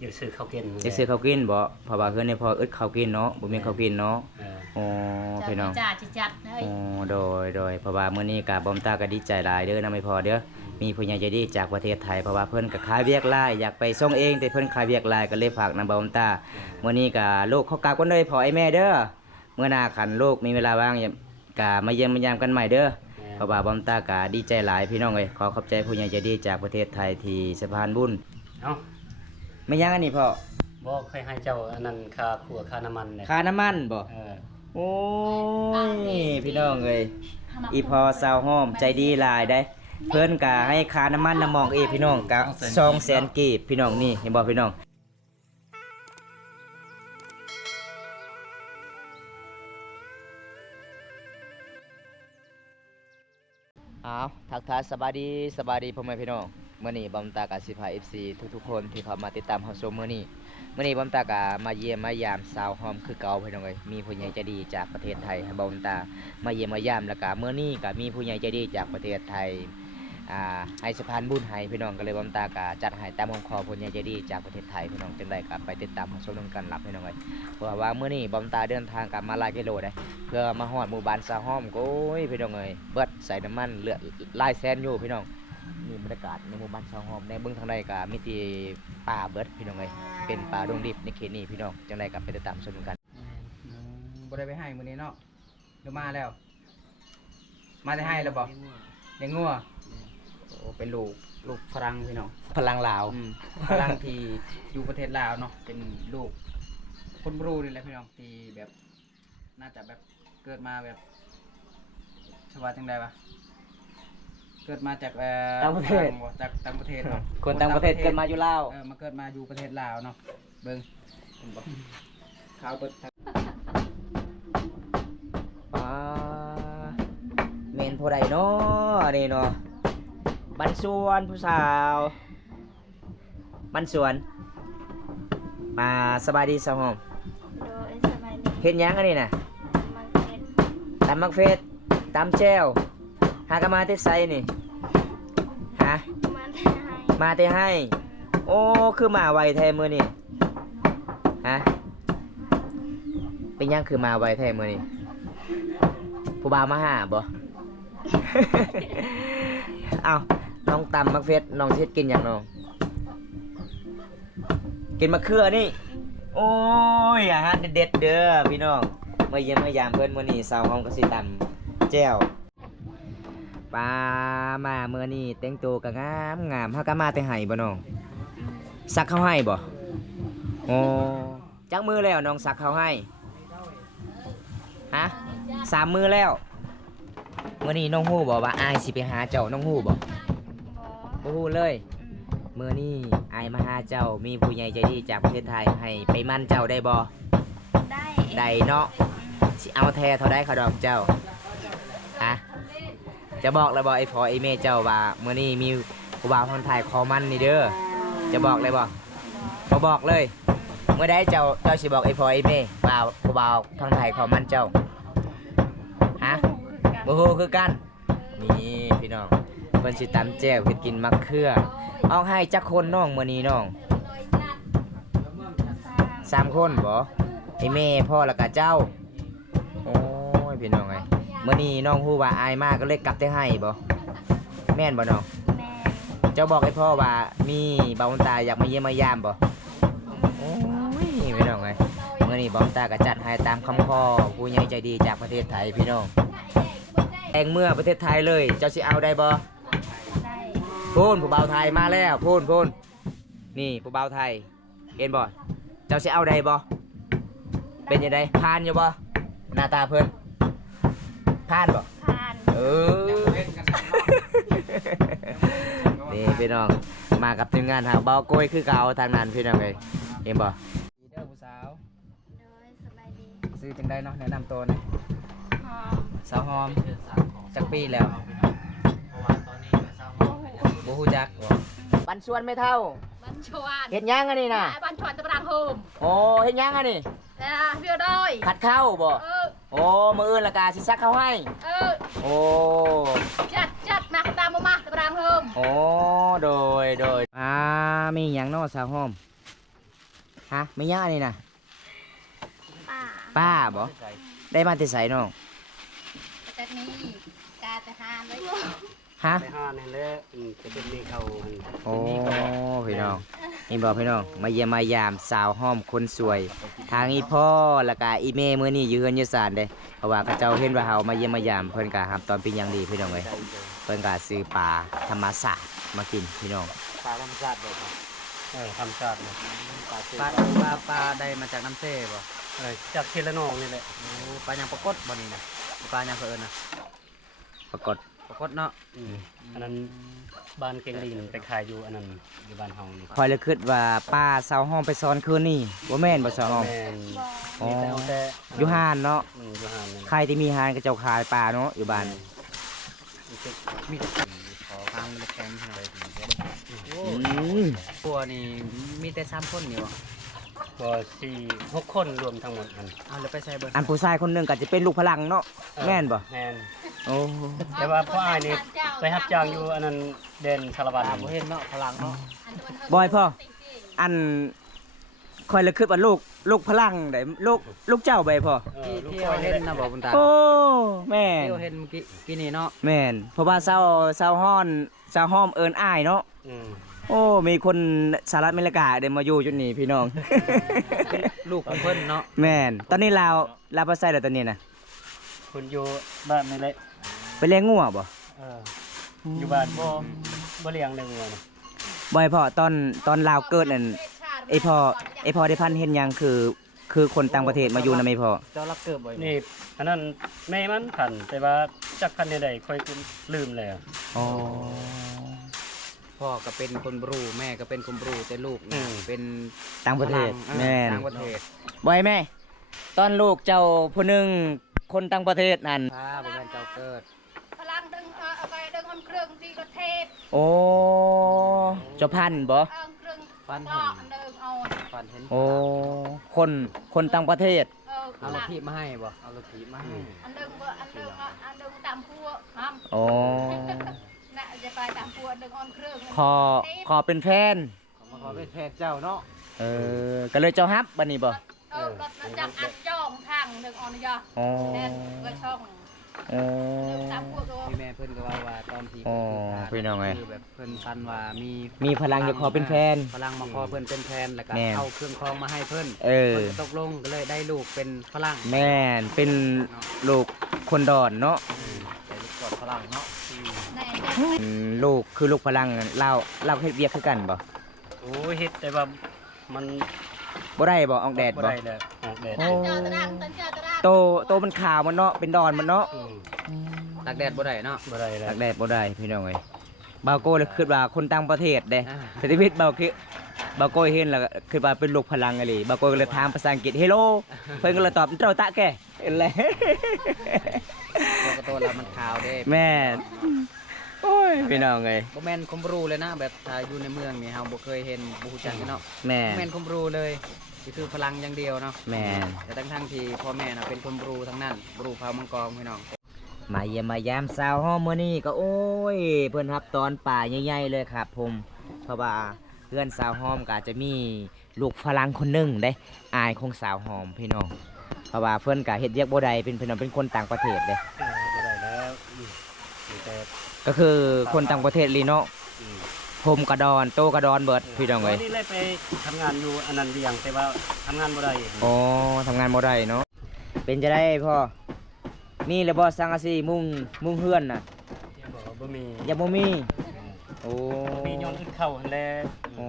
อยู่ซื้อข้าวกินสิซื้อข้าวกินบ่เพราะว่าเฮือนในพ่ออึดข้าวกินเนาะบ่มีข้าวกินเนาะอ๋อพี่น้องจ้าจิจัดเฮ้ยอ๋อโดยเพราะว่ามื้อนี้ก็บอมตาก็ดีใจหลายเด้อนำให้พ่อเด้อมีผู้ใหญ่ใจดีจากประเทศไทยเพราะว่าเพิ่นก็ขายเวียกหลายอยากไปส่งเองแต่เพิ่นขายเวียกหลายก็เลยฝากนำบอมตามื้อนี้ก็ลูกเขากลับกันเลยพ่อไอ้แม่เด้อมื้อหน้าคันลูกมีเวลาว่างก็มาเยี่ยมมายามกันใหม่เด้อเพราะว่าบอมตาก็ดีใจหลายพี่น้องเอ้ยขอขอบใจผู้ใหญ่ใจดีจากประเทศไทยที่สะพานบุญเอ้าไม่ยังอันนี้พ่อบ่เคยให้เจ้าอันนั้นค่าครัวค่าน้ำมันเลยค่าน้ำมันบ่โอ้ยพี่น้องเอ้ยอีพอสาวหอมใจดีหลายได้เพิ่นก็ให้ค่าน้ำมันน้ำมอกพี่น้องก็200,000กีบพี่น้องนี่เห็นบ่พี่น้องทักทายสบายดีพ่อแม่พี่น้องมื้อนี้บอมตากะสิพา FC ทุกๆคนที่เข้ามาติดตามเฮาชมมื้อนี้บอมตากะมาเยี่ยมมายามสาวหอมคือเก่าพี่น้องเอ้ยมีผู้ใหญ่ใจดีจากประเทศไทยให้บอมตามาเยี่ยมมายามแล้วก็มื้อนี้ก็มีผู้ใหญ่ใจดีจากประเทศไทยให้สะพานบุญให้พี่น้องก็เลยบอมตากะจัดให้ตามของขอผู้ใหญ่ใจดีจากประเทศไทยพี่น้องจังได๋ก็ไปติดตามเฮาชมนำกันรับพี่น้องเอ้ยเพราะว่ามื้อนี้บอมตาเดินทางกลับมาหลายกิโลได้เพื่อมาฮอดหมู่บ้านสาวหอมโอ้ยพี่น้องเอ้ยเบิดใส่น้ำมันเหลือหลายแสนอยู่พี่น้องนี่บรรยากาศในหมู่บ้านสาวหอมในเบื้องทางใดก็มีที่ป่าเบิดพี่น้องเอ้ยเป็นป่าดงดิบในเขตนี้พี่น้องจังไดก็ไปติดตามชมกันบ่ได้ไปให้มื้อนี้เนาะเดี๋ยวมาแล้วมาได้ให้แล้วบ่เลี้ยงงัวโอ้เป็นลูกฝรั่งพี่น้องพลังลาวฝรั่งที่อยู่ประเทศลาวเนาะเป็นลูกคนบรูนี่แหละพี่น้องที่แบบน่าจะแบบเกิดมาแบบสวัสดิ์จังได๋วะเกิดมาจากต่างประเทศจากต่างประเทศเนาะคนต่างประเทศเกิดมาอยู่ลาวมาเกิดมาอยู่ประเทศลาวเนาะเบิ่งข่าวเปิดเมนผู้ใดเนาะนี่เนาะบันสวนผู้สาวบันสวนมาสบายดีสาวหอมเฮ็ดหยังอันนี้น่ะตำมักเฟสตำแจ่วหากะมาแต่ไสนี่ฮะมาแต่ให้โอ้คือมาไวแท้มื้อนี้ฮะเป็นหยังคือมาไวแท้มื้อนี้ผู้บ่าวมาหาบ่ เอ้าน้องตำมักเฟสน้องเฮ็ดกินหยังน้องกินมะเขือนี่โอ้ยอาหารเด็ดๆเด้อพี่น้องมาเยี่ยมมายามเพิ่นมื้อนี้สาวหอมก็สิตำแจ่วปลามามื้อนี้แต่งตัวก็งามเฮาก็มาแต่ไห้บ่น้องซักข้าวให้บ่โอ้จักมือแล้วน้องซักข้าวให้ฮะ3 มื้อแล้วมื้อนี้น้องฮู้บ่ว่าอายสิไปหาเจ้าน้องฮู้บ่ฮู้เลยมื้อนี้อายมาหาเจ้ามีผู้ใหญ่ใจดีจากประเทศไทยให้ไปมั่นเจ้าได้บ่ได้เนาะสิเอาแท้เท่าใดเขาดอกเจ้าฮะจะบอกเลยบ่ไอ้พ่อไอ้แม่เจ้าว่ามื้อนี้มีผู้บ่าวทางไทยขอมั่นนี่เด้อจะบอกเลยบ่บอกเลยเมื่อใดเจ้าสิบอกไอ้พ่อไอ้แม่ว่าผู้บ่าวทางไทยขอมั่นเจ้าฮะบ่ฮู้คือกันนี่พี่น้องเพิ่นสิตำแจ่วเฮ็ดกินมักเขือเอาให้จักคนน้องมื้อนี้น้อง3 คนบ่ไอ้แม่พ่อแล้วก็เจ้าโอ้ยพี่น้องเอ้ยมื้อนี้น้องฮู้ว่าอายมาก็เลยกลับแต่ให้บ่แม่นบ่น้องแม่นเจ้าบอกให้พ่อว่ามีบ่าวตาอยากมาเยี่ยมมายามบ่โอ้ยพี่น้องเอ้ยมื้อนี้บ่าวตาก็จัดให้ตามคำขอผู้ใหญ่ใจดีจากประเทศไทยพี่น้องแต่งเมื่อประเทศไทยเลยเจ้าสิเอาได้บ่ได้พูนผู้บ่าวไทยมาแล้วพูนนี่ผู้บ่าวไทยเห็นบ่เจ้าสิเอาได้บ่เป็นยังไงผ่านอยู่บ่หน้าตาเพิ่นผ่านบ่ผ่านนี่พี่น้องมากับทีมงานทางเบาโกยคือเก่าทางนั้นพี่น้องเอ้ยเห็นบ่เด้อผู้สาวสบายดีซื้อจังได้เนาะแนะนำตัวหน่อยสาวหอมจักปีแล้วบ่ฮู้จักบันชวนไม่เท่าบันชวนเฮ็ดหยังอันนี้น่ะบันชวนตะบรังโฮมโอ้เฮ็ดหยังอันนี้เวียดอยผัดข้าวบ่โอ้มื้ออื่นละกาสิซักข้าวให้โอ้จัดมาตามมาตะบรังโฮมโอ้โดยมีหยังเนาะสาวหอม ฮะไม่ย่านี่นะ ป้า ป้าบ่ได้มาแต่ไสน้อง จากนี้กาแต่หานไว้ ฮะ ไปห้านี่แหละจะเป็นมีเขาอัน โอ้พี่น้องนี่บอกพี่น้องมาเยี่ยมมายามสาวห้อมคนสวย ทางอีพ่อแล้วก็อีแม่มื้อนี้อยู่เฮือนอยู่ศาลเด้เพราะว่าเขาเจ้าเห็นว่าเฮามาเยี่ยมมายามเพิ่นก็รับตอนเป็นอย่างดีพี่น้องเอ้ยเพิ่นก็ซื้อปลาธรรมชาติมากินพี่น้อง ปลาธรรมชาติเลยครับ ทำชาติเลย ปลาได้มาจากน้ำเซ่บ่ จากเทละนองนี่แหละ โอ้ปลายังปรากฏบ่นี่นะปลายังเพิ่นน่ะ ปรากฏ ปรากฏเนาะ อันนั้นบ้านเกงลินไปขายอยู่อันนั้นอยู่บ้านเฮานี่ คอยเลยคิดว่าป้าสาวห้อมไปซ้อนคืนนี่บ่แม่นบ่สาวห้อม แม่น อ๋อ มีแต่เอาแต่ อยู่ห้านเนาะ อยู่ห้านนี่ ใครที่มีห้านก็เจ้าขายปลาเนาะอยู่บ้าน มีขอฟังมันแข็งหน่อยโอ้ อืม ตัวนี่มีแต่3คนนี่บ่ บ่4-6คนรวมทั้งหมดอัน เอาแล้วไปใส่เบิ่ง อันผู้ชายคนหนึงก็จะเป็นลูกพลังเนาะแม่นบ่ แม่น โอ้ แต่ว่าพ่ออ้ายนี่ไปรับจ้างอยู่อันนั้นเด่นสารวัตร บ่เห็นเนาะพลังเนาะ บอยพ่ออันคอยเลยคิดว่าลูกพลังได้ลูกเจ้าไปพ่อ ลูก ที่ พ่อ เห็ นี่ น แหละ นะบ่คุณตา โอ้แม่น ที่เห็นเมื่อกี้นี่เนาะ แม่นเพราะว่าเศร้าฮ้อนเศร้าห้อมเอิ้นอ้ายเนาะ อืม โอ้มีคนสหรัฐอเมริกาเดินมาอยู่จุดนี้พี่น้อง ลูกของเพิ่นเนาะ แม่นตอนนี้ลาวภาษาแล้วตอนนี้นะ คุณอยู่บ้านนี่แหละ ไปเลี้ยงงัวบ่ อยู่บ้านบ่เลี้ยงเลยงัวน่ะ บ่ให้พ่อตอนลาวเกิดนั่นไอพ่อได้พันเห็นหยังคือคนต่างประเทศมาอยู่นำไอพ่อ เจ้ารับเกิบบ่ นี่อันนั้นแม่มันพันแต่ว่าจักพันใดๆค่อยลืมแล้ว อ๋อ พ่อก็เป็นคนบรูแม่ก็เป็นคนบรูแต่ลูก อื นี่ ม เป็น ต่างประเทศ ฝง แม่น ต่างประเทศ บ่ให้แม่ ตอนลูกเจ้าผู้หนึงคนต่างประเทศนั่น พาบ่แม่นเจ้าเกิด พลังดึงเอาไปดึงออนเครื่องที่รถเทพ โอ้เจ้าพันธุ์บ่ เอาเครื่อง ฟัน ป เห็ อน กดึงเอา ฟันเห็น โอ้คนต่างประเทศ เอารถถีบมาให้บ่เอารถถีบมาให้ อันดึงอันดึงตามพัวห้าม โอ้ น่ะจะไปตามพัวดึงออนเครื่อง ขอเป็นแฟน เขามาขอเป็นแพทย์เจ้าเนาะ ก็เลยเจ้าฮับบัดนี้บ่ รถจักอันจ้องทางดึงออนยา อ๋อ แน่นก็ช่อง อ๋อ ดึงตามพัวก็ พี่แม่เพิ่นก็ว่าตอนที่ อ๋อ เพิ่ พี่น้องไง คือแบบเพิ่นฟันว่ามีมีพลังจะขอเป็นแฟน พลังมาขอเพิ่นเป็นแฟนแล้วก็ แม่น เอาเครื่องครองมาให้เพิ่น เออ เพิ่นตกลงก็เลยได้ลูกเป็นฝรั่ง แม่นเป็นลูกคนดอนเนาะ ได้ลูกกอดฝรั่งเนาะ แน่ ลูกคือลูกพลังเล่าเฮ็ดเวียกคือกันบ่ โอ้ยเฮ็ดแต่ว่ามัน บ่ได้บ่ออกแดด บ่ บ่ ได้แล้วออกแดด โอ้ เจอตะดังเจอตะดัง โตมันขาวมันเนาะเป็นดอนมันเนาะ ตากแดดบ่ได้เนาะ บ่ได้แล้ ตาว กแดดบ่ได้พี่น้องเอ้ยบาวโก้เลยคิดว่าคนต่างประเทศเด้ อ่า สถิตบาวโก้เห็นแล้วก็คิดว่าเป็นลูกพลังอะไรบาวโก้ก็เลยถามภาษาอังกฤษ Hello เพิ่นก็เลยตอบเจ้าตะแกเห็นแล้ว ตัวกระโตนแล้วมันขาวเด้ แม่โอ้ยพี่น้องเอ้ย บ่แม่นคมรู้เลยนะแบบถ้าอยู่ในเมืองนี่เฮาบ่เคยเห็นบ่ฮู้จักกันเนาะ แม่ บ่แม่นคมรู้เลยนี่คือพลังอย่างเดียวเนาะ แม่ แต่ทั้งที่พ่อแม่น่ะเป็นคมรู้ทั้งนั้นบรูเผามังกรพี่น้อง มาเยี่ยมมายามสาวห้อมมื้อนี้ก็โอ้ยเพิ่นรับตอนป่าใหญ่ๆเลยครับผมเพราะว่าเพื่อนสาวหอมก็อาจจะมีลูกฝรั่งคนหนึงเด้อายของสาวหอมพี่น้องเพราะว่าเพิ่นก็เฮ็ดเวียกบ่ได้เป็นพี่น้องเป็นคนต่างประเทศเด้ บ่ได้แล้วมีแต่ ก็คือคนต่างประเทศลีเนาะ อืม ผมกระดอนโตกระดอนเบิดพี่น้องเอ้ย นี่เลยไปทำงานอยู่อันนั้นเวียงแต่ว่าทำงานบ่ได้ อ๋อทำงานบ่ได้เนาะเป็นจะได้พ่อนี่แหละบ่สังกะสีมุงเฮือนน่ะ บ่มี ยังบ่มีโอ้ บ่มีย้อนขึ้นเข้าหั่นแหละ อ๋อ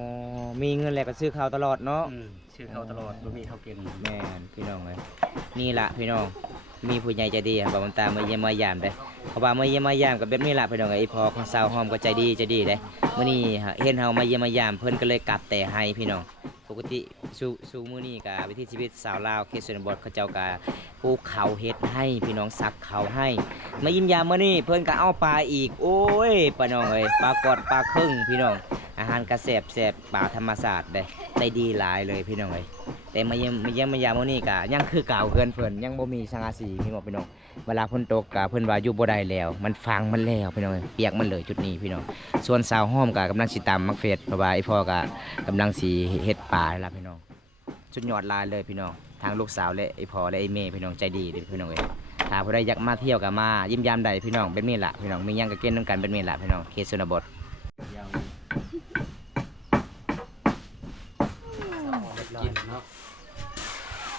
มีเงินแล้วก็ซื้อข้าวตลอดเนาะ ชื่อเขาตลอดบ่มีเขากิน แม่นพี่น้องเอ้ยนี่ล่ะพี่น้องมีผู้ใหญ่ใจดีครับบ่าวตามาเยี่ยมมายามเด้เพราะว่ามาเยี่ยมมายามก็แบบนี้ล่ะพี่น้องเอ้ยไอ้พ่อของสาวหอมก็ใจดีเด้มื้อนี้เห็นเฮามาเยี่ยมมายามเพิ่นก็เลยกลับแต่ให้พี่น้องปกติสู่มื้อนี้ก็วิถีชีวิตสาวลาวเขตชนบทเขาเจ้าก็ปลูกข้าวเฮ็ดให้พี่น้องซักข้าวให้มายิ้มยามมื้อนี้เพิ่นก็เอาปลาอีกโอ้ยพี่น้องเอ้ยปลากอดปลาครึ่งพี่น้องอาหารก็แซ่บปลาธรรมชาติได้ดีหลายเลยพี่น้องเอ้ย แต่มาเยี่ยมมายามมื้อนี้ก็ยังคือเก่าเพื่อนเพิ่นยังบ่มีสังกะสีพี่น้องเวลาฝนตกก็เพิ่นว่าอยู่บ่ได้แล้ว มันฟังมันแล้วพี่น้องเปียกมันเลยจุดนี้พี่น้องส่วนสาวห้อมก็กำลังสิตำมักเฟดเพราะว่าไอ้พ่อก็กำลังสิเฮ็ดปลาแล้วล่ะพี่น้อง สุดยอดหลายเลยพี่น้องทางลูกสาวและไอ้พ่อและไอ้แม่พี่น้องใจดีเด้อพี่น้องเอ้ยถ้าผู้ใดอยากมาเที่ยวก็มายิ้มยามใดพี่น้องเป็นนี่ล่ะพี่น้องมีหยังก็เกินนํกันเป็นนี่ล่ะพี่น้องเขตชนบท ยาวกินเนาะ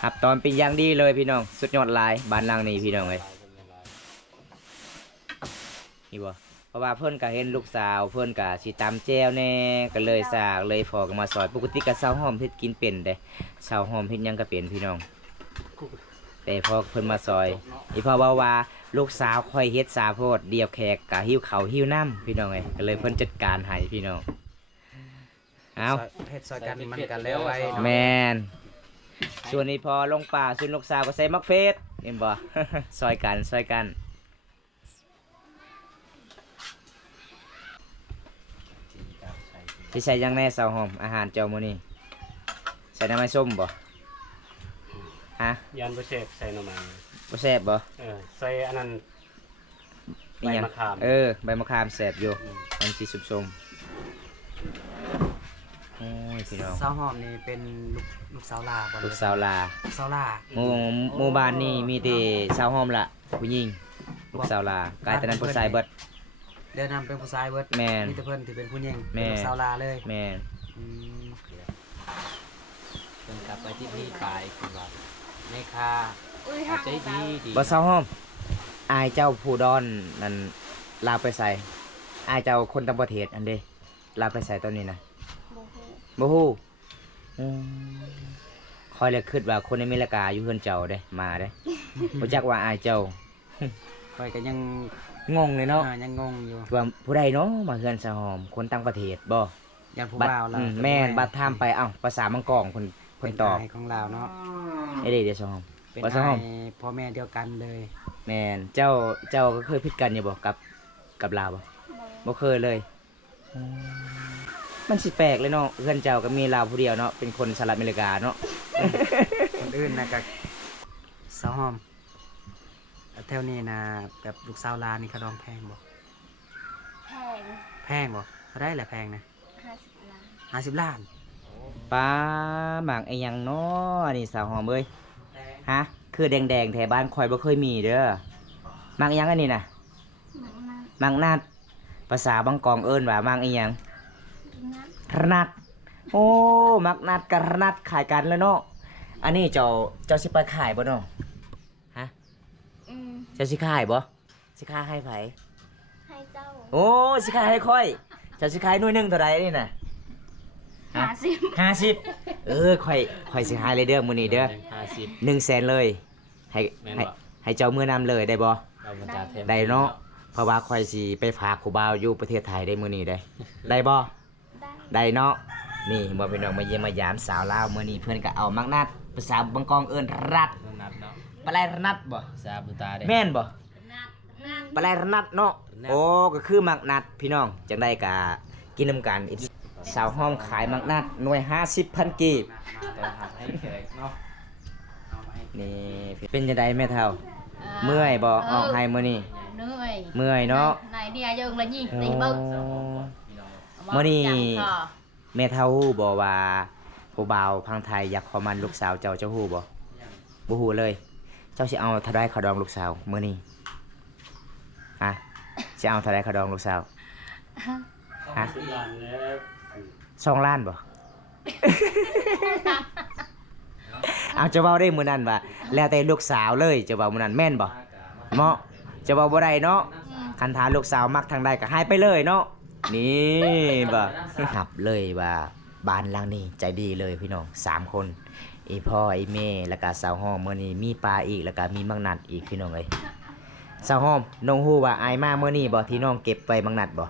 ครับตอนเป็นอย่างดีเลยพี่น้องสุดยอดหลายบ้านหลังนี้พี่น้องเอ้ยนี่บ่เพราะว่าเพิ่นก็เห็นลูกสาวเพิ่นก็สิตำแจ่วแน่ก็เลยสากเลยพอก็มาซอยปกติก็เซาหอมเฮ็ดกินเป็นเด้เซาหอมเฮ็ดหยังก็เป็นพี่น้องแต่พอเพิ่นมาซอยอีพ่อว่าลูกสาวค่อยเฮ็ดสาโพดเดียวแขกก็หิ้วข้าวหิ้วน้ำพี่น้องเอ้ยก็เลยเพิ่นจัดการให้พี่น้องเอา เฮ็ดซอยกันมันกันแล้วไว้ แมนส่วนนี้พอลงป่าส่วนลูกสาวก็ใส่มักเฟสเห็นบ่ ซอยกันที่ใส่ยังแน่สาวหอมอาหารเจ้ามื้อนี้ใส่น้ำมันส้มบ่ฮะ ยันบ่แซ่บใส่หน่อไม้ บ่แซ่บบ่ ใส่อันนั้น มีหยัง ใบมะขาม ใบมะขามแซ่บอยู่มันสิสุบส้มโอ้ยพี่น้อง สาวหอมนี่เป็นลูกสาวลาบ่ ลูกสาวลา ลูกสาวลา หมู่บ้านนี่มีแต่สาวหอมล่ะผู้หญิงลูกสาวลากลายแต่นั้นผู้ชายเบิด เดินนำเป็นผู้ชายเบิด แม่น มีแต่เพิ่นที่เป็นผู้หญิง แม่ เป็นลูกสาวลาเลย แม่น อืม เป็นกลับไปที่พี่ปลายคุณว่าในคา อุ้ย อา ห่า จ ง จะดีดี บ่สาวหอมอายเจ้าผู้ดอนนั่นลาไปใส่อายเจ้าคนต่างประเทศอันเด้ลาไปใส่ตอนนี้นะ โมโห บ่ฮู้อืมคอยเลยคิดว่าคนในอเมริกาอยู่เฮือนเจ้าเด้มาเด้ บ่จักว่าอายเจ้า ข่อยก็ยัง งงเลยเนาะ ยังงงอยู่ ว่าผู้ใดเนาะมาเฮือนสาวหอมคนต่างประเทศบ่ ยันผู้ บัด บ่าวเรา แม่นบัดถามไปเอ้าภาษามังกรเพิ่นตอบ เป็นนายของเราเนาะ ไอ้เด้เด้สาวหอม เป็น ว่าสาวหอม นายพ่อแม่เดียวกันเลย แม่นเจ้าก็เคยผิดกันอยู่บ่กับลาวบ่บ่เคยเลยมันสิแปลกเลยเนาะเพื่อนเจ้าก็มีลาวผู้เดียวเนาะเป็นคนสหรัฐอเมริกาเนาะ คนอื่นนะก็สาวหอมแถวนี้นะแบบลูกสาวลานี่เขาดองแพงบ่ แพง แพงบ่เท่าได้แหละแพงนะ 50 ล้าน 50 ล้าน ป้าหมากไอ้หยังเนาะนี่สาวหอมเอ้ยฮะคือแดงๆแถวบ้านคอยบ่เคยมีเด้อหมากอิหยังอันนี้น่ะ หนังนั้น หมากนัดภาษาบางกองเอิ้นว่าหมากอีหยัง นัด ระนัดโอ้หมากนัดกับระนัดขายกันแล้วเนาะอันนี้เจ้าสิไปขายบ่เนาะฮะ อืม เจ้าสิขายบ่สิขายให้ไผ ให้เจ้า โอ้สิขายให้ค่อยเจ้าสิขายหน่วยหนึงเท่าใดนี่น่ะ 50 ค่อยสิขายเลยเด้อมื้อนี้เด้อ 50 100,000เลยให้ แม่น ให้ บ่ ให้เจ้ามื้อนำเลยได้บ่ เรามาจากแถม ได้เนาะเพราะว่าค่อยสิไปฝากครูบาวอยู่ประเทศไทยได้มื้อนี้ได้ได้บ่ ได้ ได้เนาะนี่บ่พี่น้องมาเยี่ยมมายามสาวลาวมื้อนี้เพิ่นก็เอามักนัดภาษาบางกองเอิ้นรัด นัดเนาะ ปลายระนัดบ่ ซาบุตาเด้ แม่นบ่ นัด ปลายระนัดเนาะโอ้ก็คือมักนัดพี่น้องจังได๋ก็กินนำกันสาวห้อมขายมักนัดหน่วย 50,000 กีบ แต่หักให้แขกเนาะ นี่เป็นจังได๋แม่เฒ่าเมื่อยบ่ออกให้มื้อนี้ เหนื่อย เมื่อยเนาะ ไหนเดียยังละยิง โอ้ ตีเบิ้ง มื้อนี้ จังคอ แม่เฒ่าฮู้บ่ว่าผู้บ่าวพังไทยอยากขอมันลูกสาวเจ้าฮู้บ่บ่ฮู้เลย เจ้าสิเอาเท่าใดเขาดองลูกสาวมื้อนี้ฮะสิเอาเท่าใดเขาดองลูกสาวฮะ 10 ล้านแล้ว 2 ล้านบ่ เอาจะเว้าได้มื้อนั้นว่าแล้วแต่ลูกสาวเลยจะเว้ามื้อนั้นแม่นบ่เหมาะจะเว้าบ่ได้เนาะคันถามลูกสาวมักทางใดก็ให้ไปเลยเนาะนี่บ่ครับเลยว่าบ้านหลังนี้ใจดีเลยพี่น้อง3คนอีพ่ออีแม่แล้วก็สาวห้อมมื้อนี้มีปลาอีกแล้วก็มีมังนัดอีกพี่น้องเอ้ยสาวห้อมน้องฮู้ว่าอายมามื้อนี้บ่ที่น้องเก็บไปมังนัดบ่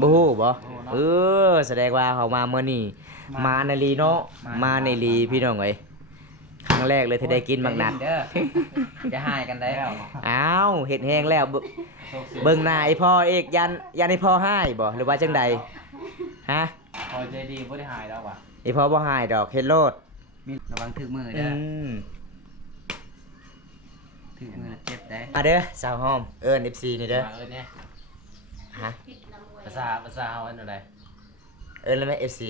บ่ฮู้บ่แสดงว่าเขามามื้อนี้มาในลีเนาะมาในลีพี่น้องเอ้ยครั้งแรกเลยที่ได้กินมังนัด เด้อจะหายกันได้ อ้าวเห็ดแห้งแล้วเบิ่งหน้าไอ้พ่อเอกยันไอ้พ่อให้บ่หรือว่าจังใดฮะ พอใจดีบ่ได้หายแล้วว่ะ ไอ้พ่อบ่ให้ดอกเฮ็ดโลด มีระวังถึกมือ อื เด้อ ม ถึกมือเจ็บได้ อ่ะเด้อสาวหอมเอิ้น FC นี่เด้อ มาเนี่ย ฮะ ภาษาเฮาอันใด เอิ้นแล้วแม่ FC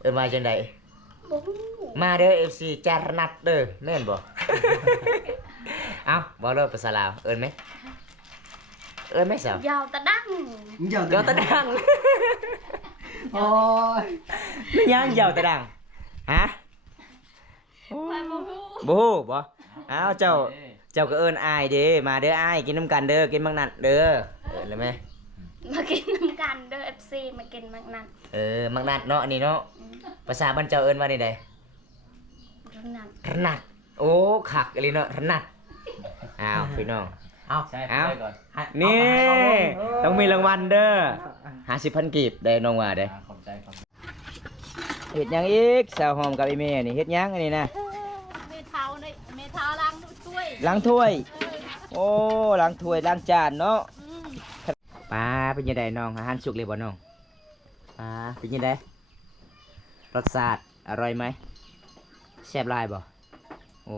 เอิ อิ้นว่าจังได๋ บ่ฮู้ มาเด้อ FC จารนัดเด้อแม่นบ่ เอ้าบ่เลิกภาษาลาวเอิ้นไหมเอิ้นไหมสาวย าวตะดัง เดี๋ยวตะดัง โอ้ย ไม่ยังยาวตะดังฮะ ไปบ่ฮู้ บ่ฮู้บ่อ้าวเจ้าก็เอิ้นอายเด้มาเด้ออายกินน้ำกันเด้อกินมังนัดเด้อเอิ้นเลยไหม มากินน้ำกันเด้อ FC มากินมักนั่น มังนัดเนาะอันนี้เนาะภาษาบ้านเจ้าเอิ้นว่านี่ใด รนั่น ถนัดโอ้คักอีหลีเนาะถนัดอ้าวพี่น้อง เอา ใช่ เอา ไปก่อน นี่ต้องมีรางวัลเด้อ50,000กีบได้น้องว่าเด้ ขอบใจขอบใจ เฮ็ดหยังอีกสาวหอมกับอีเมนี่เฮ็ดหยังอันนี้นะ เมทานี่เมทาล้างถ้วย ล้างถ้วย โอ้ล้างถ้วยล้างจานเนาะ อืม ป้าเป็นยังไงน้องอาหารสุกเลยบ่น้องป้าเป็นยังไงรสชาติอร่อยไหมแซ่บหลายบ่โอ้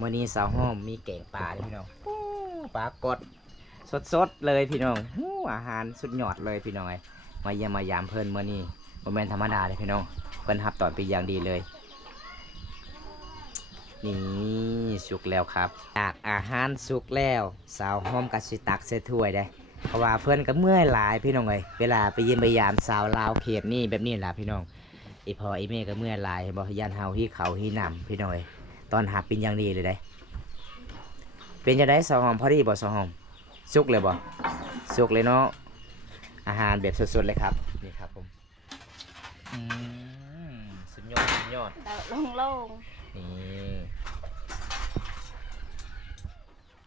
มื้อนี้สาวหอมมีแกงปลาเลยพี่น้องโอ้ปลากดสดๆเลยพี่น้องโอ้อาหารสุดยอดเลยพี่น้องเอ้ยมาเยี่ยมมายามเพิ่นมื้อนี้บ่แม่นธรรมดาเลยพี่น้องเพิ่นรับตอนเป็นอย่างดีเลย นี่สุกแล้วครับจากอาหารสุกแล้วสาวหอมกับสิตักใส่ถ้วยได้เพราะว่าเพื่อนก็เมื่อยหลายพี่น้องเอ้ยเวลาไปเยี่ยมไปยามสาวลาวเขตนี่แบบนี้ล่ะพี่น้องอีพออีเมก็เมื่อยหลายบอกยันเฮาที่เขาที่นำพี่น้องเอ้ยตอนหับเป็นอย่างดีเลยได้เป็นจะได้สาวหอมพอดีบ่สาวหอมสุกเลยบ่สุกเลยเนาะอาหารแบบสดๆเลยครับนี่ครับผมสุดยอดสุดยอด แต่โล่ง นี่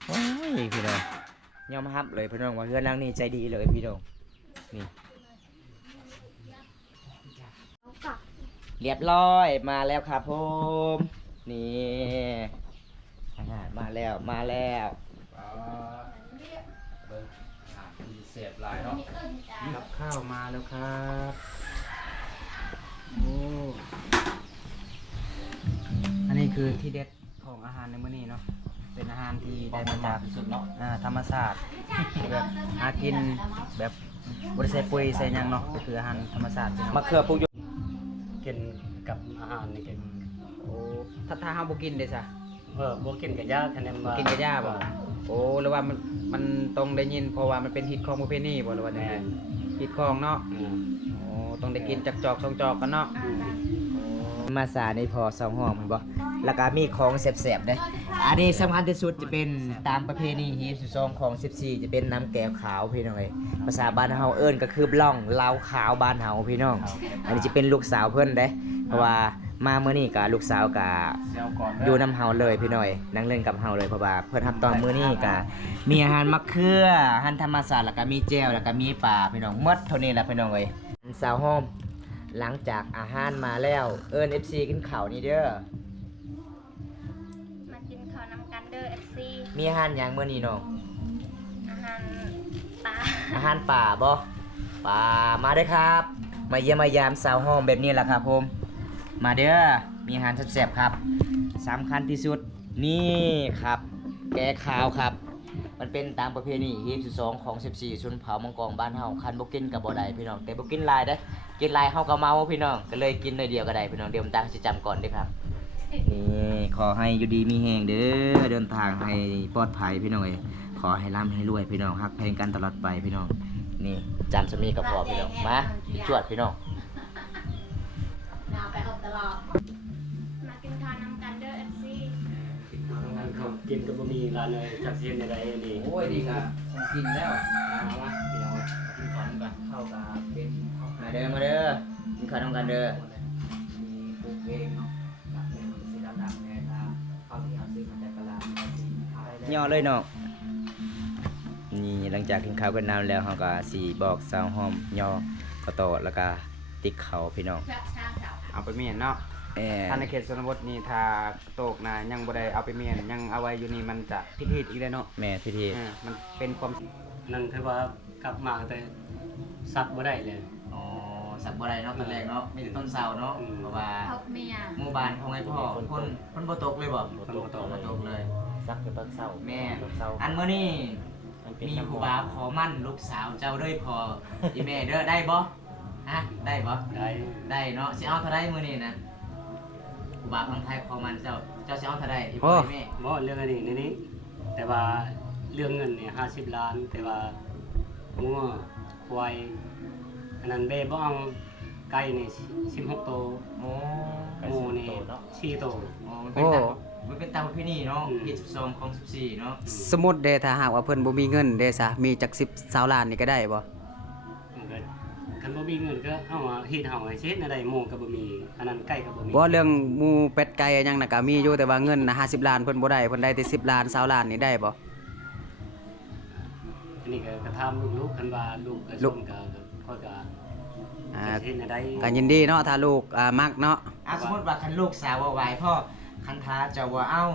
โอ้ยพี่น้องยอมรับเลยพี่น้องว่าเพื่อนนางนี่ใจดีเลยพี่น้องนี่ ๆเอากลับ เรียบร้อยมาแล้วครับผมนี่อาหารมาแล้วมาแล้ว เบิ้งมีเสียบลายเนาะ กับข้าวมาแล้วครับโอ้อันนี้คือที่เด็ดของอาหารในมื้อนี้เนาะเป็นอาหารที่ได้มาจาก สุดเนาะ ธรรมชาติแบบหากินแบบบริใส่ปุ๋ยใส่หยังเนาะก็คืออาหารธรรมชาติพี่น้อง มะเขือปลูกอยู่ กินกับอาหารนี่กิน โอ้ถ้าเฮาบ่กินได้ซะ บ่กินกับยาคะแนน บ่กินกับย่าบ่โอ้หรือว่ามันต้องได้ยินเพราะว่ามันเป็นฮิตของประเพณีบ่หรือว่าจังไดฮิตของเนาะ อืม โอ้ต้องได้กินจากจอกสองจอกกันเนาะ มาสาในพอสองห้องเห็นบ่แล้วก็มีของแสบๆเด้ออันนี้สำคัญที่สุดจะเป็นตามประเพณีฮีบ12ของ14จะเป็นน้ำแก้วขาวพี่น้องเอ้ยภาษาบ้านเฮาเอิ้นก็คือล่องเหล้าขาวบ้านเฮาพี่น้อง อันนี้จะเป็นลูกสาวเพิ่นเด้เพราะว่ามามื้อนี้ก็ลูกสาวก็ เซลก่อน อยู่นำเฮาเลยพี่น้อยนั่งเล่นกับเฮาเลยเพราะว่าเพิ่นรับตอนมื้อนี้ก็มีอาหารมะเขืออาหารธรรมชาติแล้วก็มีแจ่วแล้วก็มีปลาพี่น้องหมดเท่านี้แหละพี่น้องเอ้ยสาวหอมหลังจากอาหารมาแล้วเอิ้น FC กินข้าวนี่เด้อ มากินข้าวนำกันเด้อ FC มีอาหารหยังมื้อนี้น้อง อาหารปลา อาหารป่าบ่ป่ามาเด้อครับ มาเยี่ยมมายามสาวหอมแบบนี้แหละครับผมมาเด้อมีอาหารแซ่บๆครับสำคัญที่สุดนี่ครับแกงขาวครับ มันเป็นตามประเพณีฮีบ12ของ14ชนเผ่ามังกรบ้านเฮาคันบ่กินก็บ่ได้พี่น้องแต่บ่กินหลายเด้อกินหลายเฮาก็เมาพี่น้องก็เลยกินหน่อยเดียวก็ได้พี่น้องเดี๋ยวผมตั้งสิจำก่อนเด้อครับนี่ขอให้อยู่ดีมีแฮงเด้อเดินทางให้ปลอดภัยพี่น้องเอ้ยขอให้ร่ำให้รวยพี่น้องฮักเพลงกันตลอดไปพี่น้องนี่จำสมีก็พอพี่น้องมาจวดพี่น้อง มากินข้าวนำกันเด้อ FC เขากินกับบ่มีร้านเลยจักเสียนใดๆนี่ โอ้ยดีครับกินแล้ว มาว่าเดี๋ยวกินขอนก่อน เข้ากับเป็นข้าว มาเด้อมาเด้อกินข้าวน้ำกันเด้อ มีปลูกเองเนาะกับเป็นสีดำๆเนี่ยครับข้าวที่เอาซื้อมาจากตลาดสีขายแล้ว ย่อเลยเนาะนี่หลังจากกินข้าวกันน้ำแล้วเฮาก็สิบอกสาวหอมย่อก็ต่อแล้วก็ติ๊กเขาพี่น้อง เอาไปเมียนเนาะถ้าในเขตชนบทนี่ถ้าโตกนะยังบ่ได้เอาไปเมียนยังเอาไว้อยู่นี่มันจะพิธีอีกเลยเนาะ แม่พิธี มันเป็นความ นั่นคือว่ากลับมาแต่ซักบ่ได้เลย อ๋อสักบ่ได้เนาะตอนแรกเนาะมีแต่ต้นเสาเนาะ อืม เพราะว่า ทกเมีย หมู่บ้านของไอ้พ่อคนบ่ตกเลยบ่ คนบ่ตกเลย ตกเลย ซักคือต้นเศร้า แม่ ต้นเศร้า อันมื้อนี้ มันเป็น มี น้ำห ผู้ อ บ่าว ม ขอมั่นลูกสาวเจ้าเด้อพออีแม่เด้อได้บ่ ฮะได้บ่ ได้ ได้เนาะสิเอาเท่าไรมื้อนี้นะครูบาพังไทยขอมันเจ้าสิเอาเท่าไรอีพ่อแม่ บ่เรื่องอันนี้ในนี้แต่ว่าเรื่องเงินเนี่ย50 ล้านแต่ว่างัวควายอันนั้นเบ้บ่เอาไก่นี่16โตว โอ้ หมูนี่4โตว มันเป็นตามประเพณีเนาะเขต12ของ14เนาะ สมมุติเด้ถ้าหากว่าเพิ่นบ่มีเงินเด้ซะมีจัก10 20ล้านนี่ก็ได้บ่ มันก็คันบ่มีเงินก็เอามาเฮ็ดเฮาให้เฮ็ดอะไรหมูก็บ่มีอันนั้นไก่ก็บ่มี บ่เรื่องหมูเป็ดไก่หยังน่ะก็มีอยู่แต่ว่าเงินน่ะ50ล้านเพิ่นบ่ได้เพิ่นได้แต่10ล้าน20ล้านนี่ได้บ่ อันนี้ก็ถามลูกๆคันว่าลูกก็ชมก็ค่อยก็ อ่า เฮ็ดได้ ก็ยินดีเนาะถ้าลูกมักเนาะ สมมุติว่าคันลูกสาวว่าไหวพ่อคันท้าเจ้าว่าเอา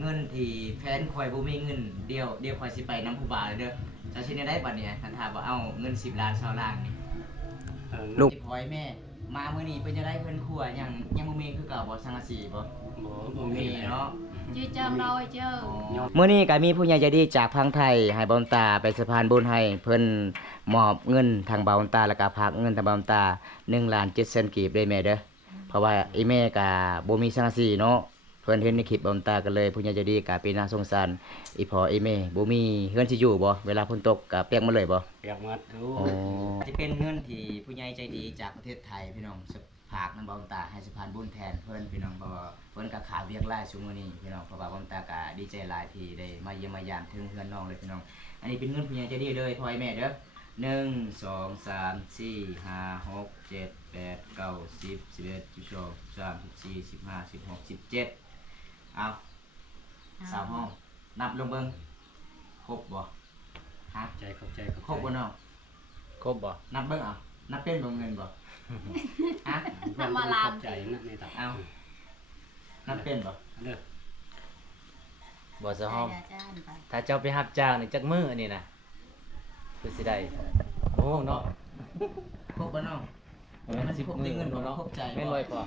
เงินที่แฟนข่อยบ่มีเงินเดียวข่อยสิไปนำผู้บ่าวเด้อเจ้าสิได้บัดนี้คันท้าว่าเอาเงิน10ล้าน20ล้านนี่ ลูก พ่อยแม่มามื้อนี้เพิ่นจะได้เพิ่นครัวยังบ่มีคือเก่าบ่สังกะสีบ่ บ่มี เนาะ chưa châm rồi chưa มื้อนี้ก็มีผู้ใหญ่ใจดีจากพังไทยให้บ่าวตาไปสะพานบุญให้เพิ่นมอบเงินทางบ่าวตาแล้วก็ฝากเงินทางบ่าวตา1,700,000 กีบด้วยแม่เด้อเพราะว่าอีแม่ก็บ่มีสังกะสีเนาะเพิ่นเห็นในคลิปบ่าวตาก็เลยผู้ใหญ่ใจดีก็เป็นน่าสงสารอีพ่ออีแม่บ่มีเฮือนสิอยู่บ่เวลาฝนตกก็เปียกหมดเลยบ่ เปียกหมดโอ้ จะเป็นเงินที่ผู้ใหญ่ใจดีจากประเทศไทยพี่น้องฝากนำบ่าวตาให้สะพานบุญแทนเพิ่นพี่น้องเพราะว่าเพิ่นก็ขาเวียกหลายซุมื้อนี้พี่น้องเพราะว่าบ่าวตาก็ดีใจหลายที่ได้มาเยี่ยมมายามถึงเฮือนน้องเลยพี่น้องอันนี้เป็นเงินผู้ใหญ่ใจดีเลยพ่อให้แม่เด้อ1 2 3 4 5 6 7 8 9 10 11 12 13 14 15 16 17เอาสาวห้องนับลงเบิ่งครบบ่ฮะ ขอบใจ ครบบ่น้อง ครบบ่ นับเบิ่งเอานับเป็นบ่เงินบ่ฮะ มาลามใจนะนี่ตับ เอานับเป็นบ่ เด้อ บ่สะหอม ถ้าเจ้าไปรับจ้างนี่จักมื้ออันนี้นะคือสิได้โอ้เนาะ ครบบ่น้องมันสิครบได้เงินบ่เนาะครบใจ แม่นบ่พอ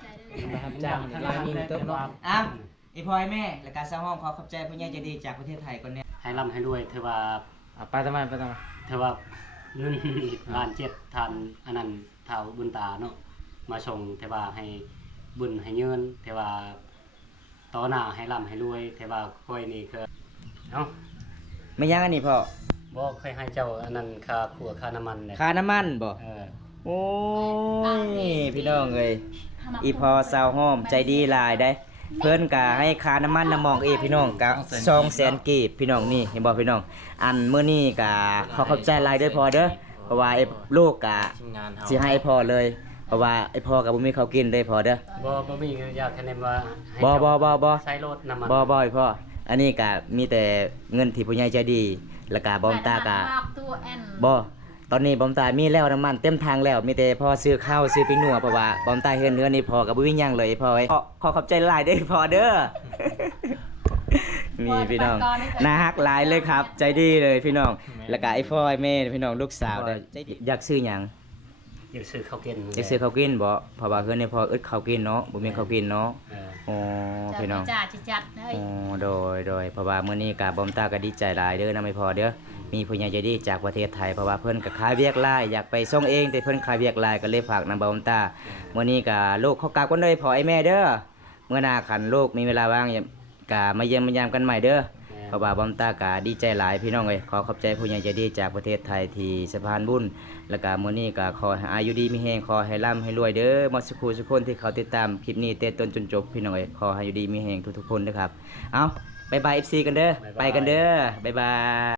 มารับจ้างนี่ลายมีเติมเนาะ อ้าวอีพลอยแม่และการสร้างห้องขอขอบใจผู้ใหญ่ใจดีจากประเทศไทยก่อนเนี่ย ให้ร่ำให้รวยเธอว่า ไปทำไม เธอว่าเงินล้าน7ทานอันนั้นเท่าบุญตาเนาะมาส่งเธอว่าให้บุญให้เงินเธอว่าต่อหน้าให้ร่ำให้รวยเธอว่าค่อยนี่คือเนาะ ไม่ยังอันนี้พ่อ บ่เคยให้เจ้าอันนั้นค่าขัวค่าน้ำมันเนี่ย ค่าน้ำมันบ่ เออ โอ้ยพี่น้องเอ้ยอีพอสาวห้อมใจดีหลายได้ เพิ่นก็ให้ค่าน้ำมันน้ำมองพี่น้องก็200,000กีบพี่น้องนี่เห็นบ่พี่น้องอันมื้อนี้ก็ขอขอบใจหลายเด้อพ่อเด้อเพราะว่าไอ้ลูกก็ ทีมงานเฮา สิให้พ่อเลยเพราะว่าไอ้พ่อก็บ่มีข้าวกินเลยพ่อเด้อ บ่มีเงินอยากคะแนนว่าให้ บ่ เจ้า บ่ ใช้รถน้ำมัน บ่ไอ้พ่ออันนี้ก็มีแต่เงินที่ผู้ใหญ่ใจดีแล้วก็บอมตาก็ tua en บ่ตอนนี้บอมตามีแล้วน้ำมันเต็มทางแล้วมีแต่พ่อซื้อข้าวซื้อไปนัวเพราะว่าบอมตาเฮ็ดเนื้อนี่พอก็บ่มีหยังเลยพ่อเอ้ยขอขอบใจหลายเด้อพ่อเด้อ มีพี่น้องน่าฮักหลายเลยครับ ใจดีเลยพี่น้องแล้วก็ไอ้พ่อไอ้แม่พี่น้องลูกสาวเด้ออยากซื้อหยัง อยากซื้อข้าวกิน อยากซื้อข้าวกินบ่เพราะว่าเฮือนนี่พ่ออึดข้าวกินเนาะบ่มีข้าวกินเนาะ เออ อ๋อพี่น้อง chả chỉ chặt đây อ๋อโดยเพราะว่ามื้อนี้ก็บอมตาก็ดีใจหลายเด้อนำให้พ่อเด้อมีผู้ใหญ่ใจดีจากประเทศไทยเพราะว่าเพิ่นก็ขายเวียกหลายอยากไปส่งเองแต่เพิ่นขายเวียกหลายก็เลยฝากนำบอมตามื้อนี้ก็ลูกเขากลับกันเลยพ่อไอ้แม่เด้อเมื่อหน้าคันลูกมีเวลาว่างก็มาเยี่ยมมายามกันใหม่เด้อเพราะว่าบอมตาก็ดีใจหลายพี่น้องเอ้ยขอขอบใจผู้ใหญ่ใจดีจากประเทศไทยที่สะพานบุญแล้วก็มื้อนี้ก็ขอให้อายุดีมีแรงขอให้ร่ำให้รวยเด้อหมดสุขทุกคนที่เขาติดตามคลิปนี้แต่ต้นจนจบพี่น้องเอ้ยขอให้อายุดีมีแรงทุกๆคนเด้อครับเอาบ๊ายบาย FC กันเด้อไปกันเด้อบ๊ายบาย